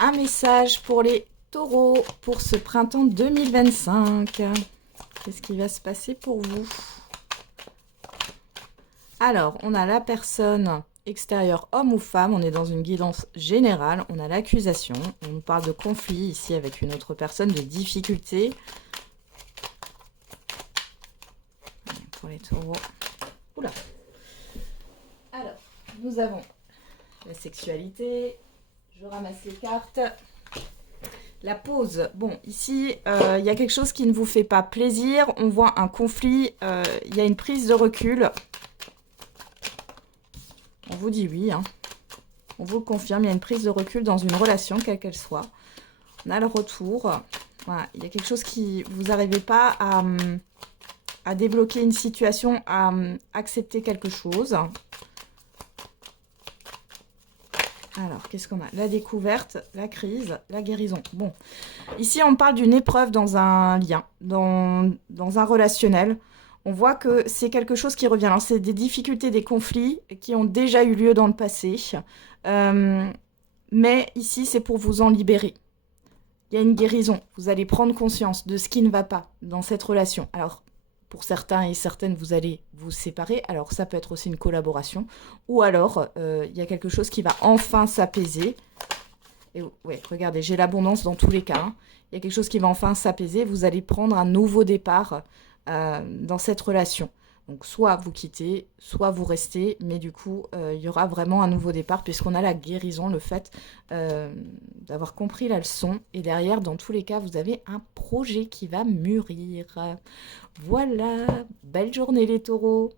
un message pour les taureaux pour ce printemps 2025. Qu'est-ce qui va se passer pour vous? Alors, on a la personne extérieure, homme ou femme. On est dans une guidance générale. On a l'accusation. On nous parle de conflit ici avec une autre personne, de difficulté. Pour les taureaux. Oula. Alors, nous avons la sexualité. Je ramasse les cartes. La pause. Bon, ici, il y a quelque chose qui ne vous fait pas plaisir. On voit un conflit. Il y a une prise de recul. On vous dit oui. Hein. On vous le confirme. Il y a une prise de recul dans une relation, quelle qu'elle soit. On a le retour. Voilà. Il y a quelque chose qui... Vous n'arrivez pas à débloquer une situation, à accepter quelque chose. Alors, qu'est-ce qu'on a? La découverte, la crise, la guérison. Bon, ici, on parle d'une épreuve dans un lien, dans un relationnel. On voit que c'est quelque chose qui revient. Alors, c'est des difficultés, des conflits qui ont déjà eu lieu dans le passé. Mais ici, c'est pour vous en libérer. Il y a une guérison. Vous allez prendre conscience de ce qui ne va pas dans cette relation. Alors, pour certains et certaines, vous allez vous séparer. Alors, ça peut être aussi une collaboration. Ou alors, il y a quelque chose qui va enfin s'apaiser. Et ouais, regardez, j'ai l'abondance dans tous les cas. Hein. Il y a quelque chose qui va enfin s'apaiser. Vous allez prendre un nouveau départ dans cette relation. Donc, soit vous quittez, soit vous restez. Mais du coup, il y aura vraiment un nouveau départ puisqu'on a la guérison, le fait d'avoir compris la leçon. Et derrière, dans tous les cas, vous avez un projet qui va mûrir. Voilà, belle journée les taureaux!